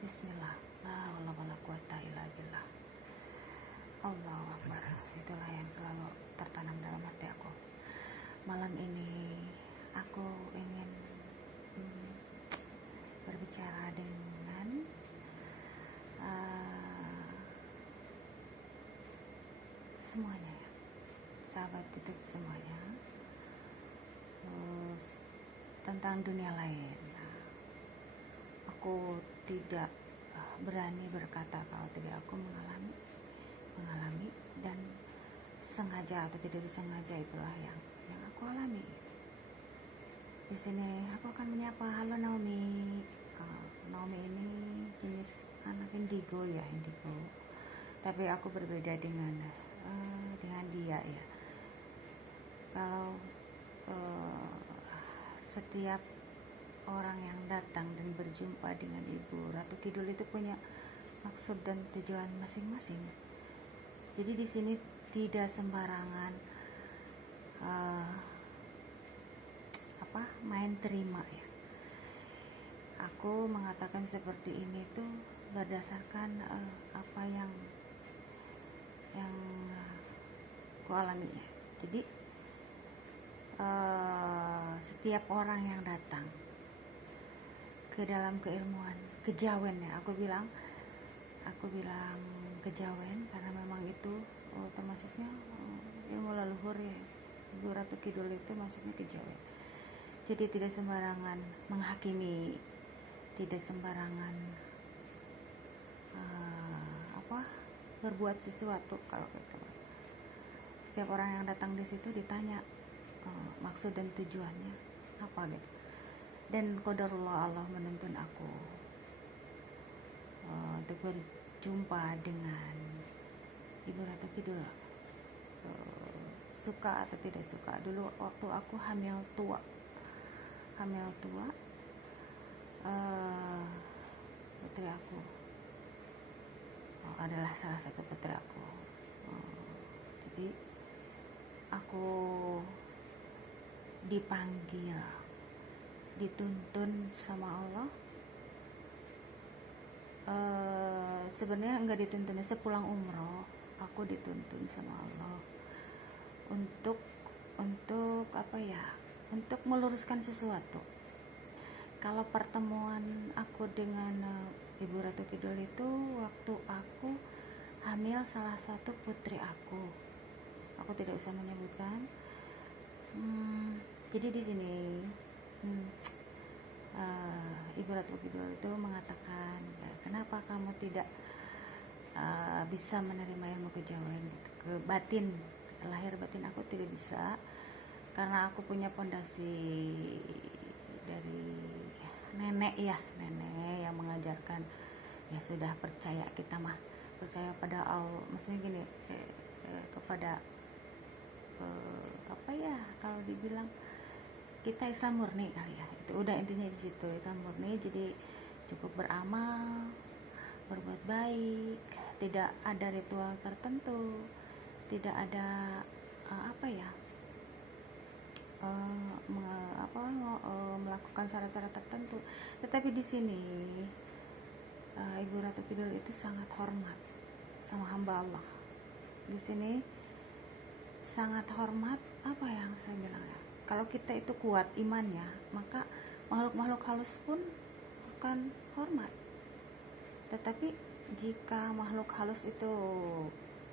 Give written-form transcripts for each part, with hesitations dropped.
Bismillah, la haula wala quwata illa billah. Allahu Akbar. Itulah yang selalu tertanam dalam hati aku. Malam ini aku ingin berbicara dengan semuanya ya, sahabat YouTube semuanya, terus tentang dunia lain. Aku tidak berani berkata kalau tidak aku mengalami dan sengaja atau tidak disengaja itulah yang aku alami. Di sini aku akan menyapa, halo Naomi. Naomi ini jenis anak indigo ya, indigo. Tapi aku berbeda dengan dia ya. Kalau setiap orang yang datang dan berjumpa dengan Ibu Ratu Kidul itu punya maksud dan tujuan masing-masing. Jadi di sini tidak sembarangan main terima ya. Aku mengatakan seperti ini tuh berdasarkan apa yang aku alami ya. Jadi setiap orang yang datang ke dalam keilmuan kejawen ya, aku bilang kejawen karena memang itu termasuknya ilmu leluhur ya. Ibu Ratu Kidul itu masuknya kejawen. Jadi tidak sembarangan menghakimi, tidak sembarangan berbuat sesuatu. Kalau gitu, setiap orang yang datang di situ ditanya maksud dan tujuannya apa gitu. Dan qadarullah, Allah menuntun aku untuk berjumpa dengan Ibu Ratu Kidul, suka atau tidak suka. Dulu waktu aku hamil tua putri aku adalah salah satu putri aku. Jadi aku dipanggil, dituntun sama Allah. Sebenarnya enggak dituntun, sepulang umroh aku dituntun sama Allah untuk untuk meluruskan sesuatu. Kalau pertemuan aku dengan Ibu Ratu Kidul itu waktu aku hamil salah satu putri aku tidak usah menyebutkan. Jadi di sini Ibu Ratu Kidul itu mengatakan, kenapa kamu tidak bisa menerima ilmu kejawen ke batin, lahir batin aku tidak bisa, karena aku punya pondasi dari nenek yang mengajarkan. Ya sudah, percaya, kita mah percaya pada Allah, maksudnya gini, kepada kalau dibilang kita Islam murni kali ya, itu udah intinya di situ, Islam murni. Jadi cukup beramal, berbuat baik, tidak ada ritual tertentu, tidak ada melakukan syarat-syarat tertentu. Tetapi di sini Ibu Ratu Kidul itu sangat hormat sama hamba Allah. Di sini sangat hormat, apa yang saya bilang ya, kalau kita itu kuat imannya, maka makhluk-makhluk halus pun akan hormat. Tetapi jika makhluk halus itu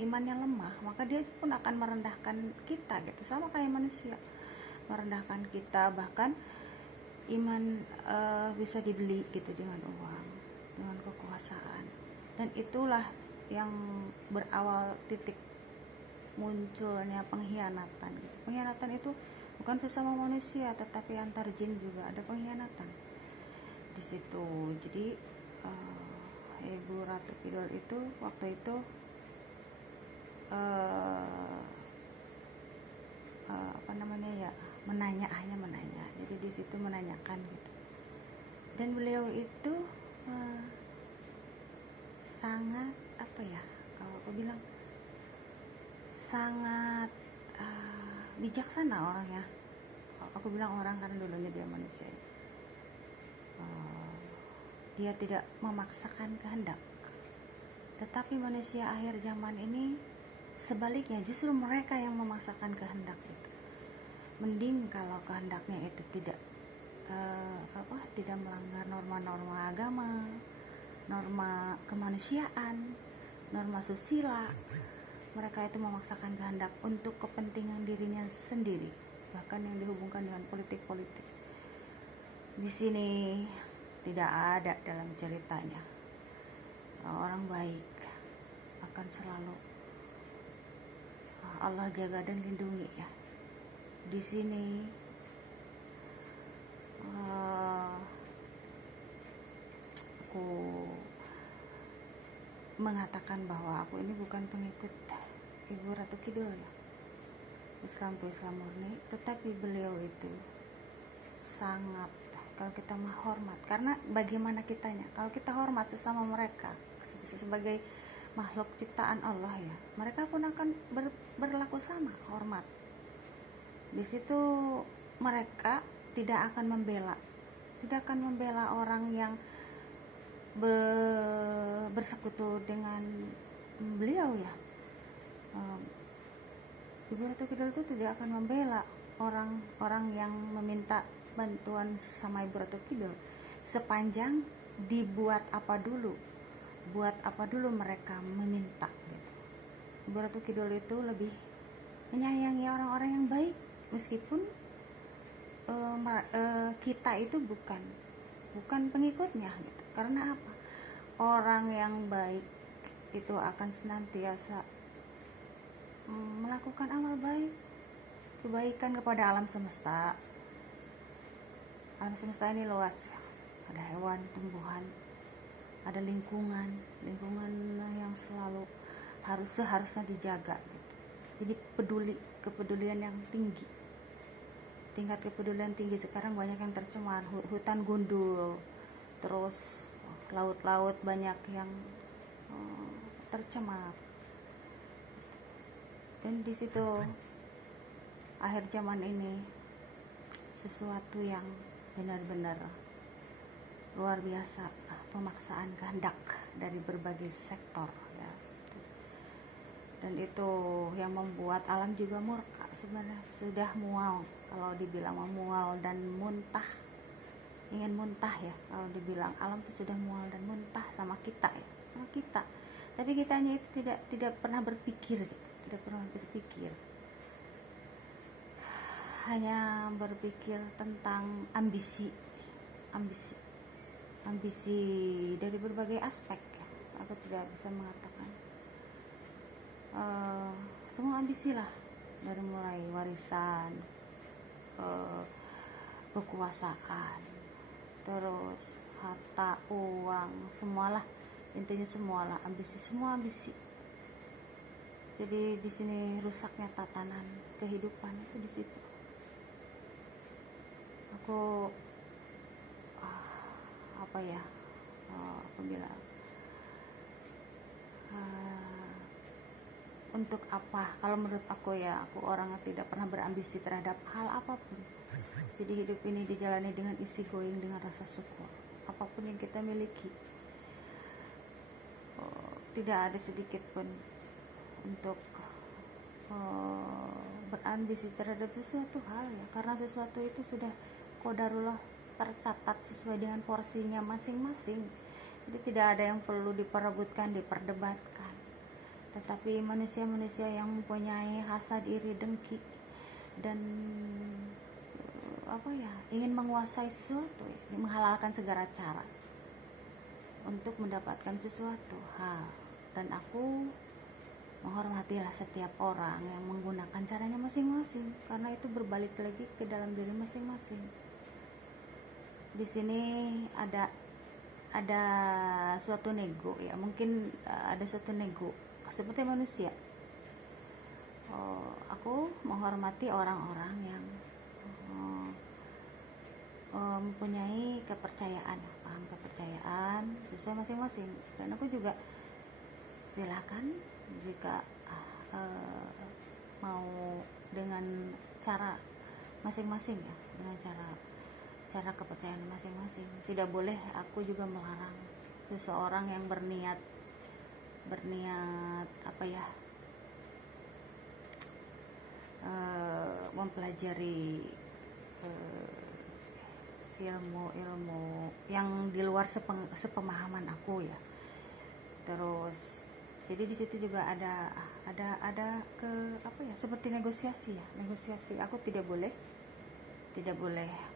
imannya lemah, maka dia pun akan merendahkan kita gitu, sama kayak manusia merendahkan kita. Bahkan iman bisa dibeli gitu dengan uang, dengan kekuasaan. Dan itulah yang berawal titik munculnya pengkhianatan gitu. Pengkhianatan itu bukan sesama manusia, tetapi antar jin juga ada pengkhianatan di situ. Jadi Ibu Ratu Kidul itu waktu itu hanya menanya. Jadi di situ menanyakan gitu. Dan beliau itu sangat kalau aku bilang sangat bijaksana orangnya. Aku bilang orang karena dulunya dia manusia. dia tidak memaksakan kehendak. Tetapi manusia akhir zaman ini sebaliknya, justru mereka yang memaksakan kehendak itu. Mending kalau kehendaknya itu tidak tidak melanggar norma-norma agama, norma kemanusiaan, norma susila. Mereka itu memaksakan kehendak untuk kepentingan dirinya sendiri, bahkan yang dihubungkan dengan politik-politik. Di sini tidak ada dalam ceritanya orang baik akan selalu Allah jaga dan lindungi ya. Di sini aku mengatakan bahwa aku ini bukan pengikut Ibu Ratu Kidul ya, Islam murni, tetapi beliau itu sangat, kalau kita menghormat, karena bagaimana kitanya, kalau kita hormat sesama mereka sebagai makhluk ciptaan Allah ya, mereka pun akan berlaku sama, hormat. Di situ mereka tidak akan membela orang yang bersekutu dengan beliau ya. Ibu Ratu Kidul itu tidak akan membela orang yang meminta bantuan sama Ibu Ratu Kidul, sepanjang buat apa dulu mereka meminta gitu. Ibu Ratu Kidul itu lebih menyayangi orang-orang yang baik, meskipun kita itu bukan pengikutnya gitu. Karena apa? Orang yang baik itu akan senantiasa melakukan amal baik, kebaikan kepada alam semesta. Alam semesta ini luas ya. Ada hewan, tumbuhan, ada lingkungan yang selalu seharusnya dijaga gitu. Jadi kepedulian yang tinggi. Tingkat kepedulian tinggi sekarang banyak yang tercemar, hutan gundul, terus laut-laut banyak yang tercemar. Dan di situ akhir zaman ini sesuatu yang benar-benar luar biasa, pemaksaan kehendak dari berbagai sektor ya. Dan itu yang membuat alam juga murka sebenarnya, sudah mual, kalau dibilang mual dan muntah, ingin muntah ya, kalau dibilang alam itu sudah mual dan muntah sama kita ya, sama kita. Tapi kitanya itu tidak pernah berpikir gitu, tidak pernah berpikir, hanya berpikir tentang ambisi dari berbagai aspek ya. Aku tidak bisa mengatakan semua ambisi lah, dari mulai warisan, kekuasaan, terus harta, uang, semualah, intinya semualah semua ambisi. Jadi di sini rusaknya tatanan kehidupan itu di situ. Aku aku bilang untuk apa, kalau menurut aku ya, aku orang yang tidak pernah berambisi terhadap hal apapun. Jadi hidup ini dijalani dengan isi going, dengan rasa syukur apapun yang kita miliki. Tidak ada sedikit pun untuk berambisi terhadap sesuatu hal ya, karena sesuatu itu sudah qadarullah, tercatat sesuai dengan porsinya masing-masing. Jadi tidak ada yang perlu diperebutkan, diperdebatkan. Tetapi manusia-manusia yang mempunyai hasad, iri, dengki, dan ingin menguasai sesuatu ya, menghalalkan segala cara untuk mendapatkan sesuatu hal. Dan aku menghormatilah setiap orang yang menggunakan caranya masing-masing, karena itu berbalik lagi ke dalam diri masing-masing. Di sini ada suatu nego ya, mungkin ada suatu nego seperti manusia. Aku menghormati orang-orang yang mempunyai kepercayaan, paham kepercayaan sesuai masing-masing. Dan aku juga silakan jika mau dengan cara masing-masing ya, dengan cara cara kepercayaan masing-masing. Tidak boleh aku juga melarang seseorang yang berniat apa ya, mempelajari ilmu yang di luar sepemahaman aku ya. Terus jadi di situ juga ada ke apa ya, seperti negosiasi. Aku tidak boleh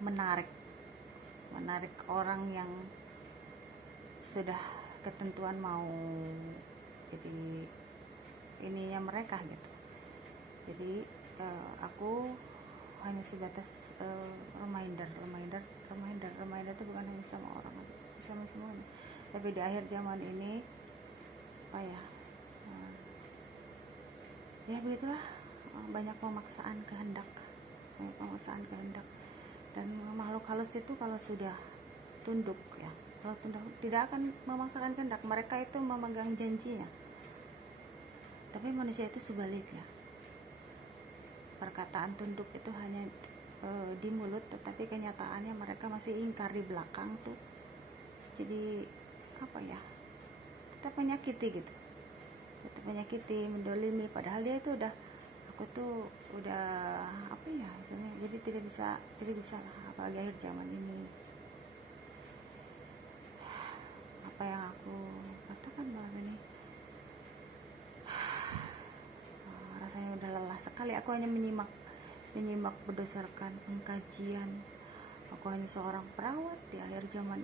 menarik orang yang sudah ketentuan mau jadi ininya mereka gitu. Jadi aku hanya sebatas reminder itu bukan hanya sama orang, sama semuanya. Tapi di akhir zaman ini apa ya, ya begitulah, banyak pemaksaan kehendak. Dan makhluk halus itu kalau sudah tunduk ya, kalau tunduk tidak akan memaksakan kehendak, mereka itu memegang janjinya. Tapi manusia itu sebaliknya, perkataan tunduk itu hanya di mulut, tetapi kenyataannya mereka masih ingkar di belakang tuh. Jadi apa ya, tetap menyakiti, mendolimi, padahal dia itu aku tuh udah apa ya misalnya, jadi tidak bisa lah, apalagi akhir zaman ini. Apa yang aku katakan malam ini, rasanya udah lelah sekali. Aku hanya menyimak berdasarkan pengkajian. Aku hanya seorang perawat di akhir zaman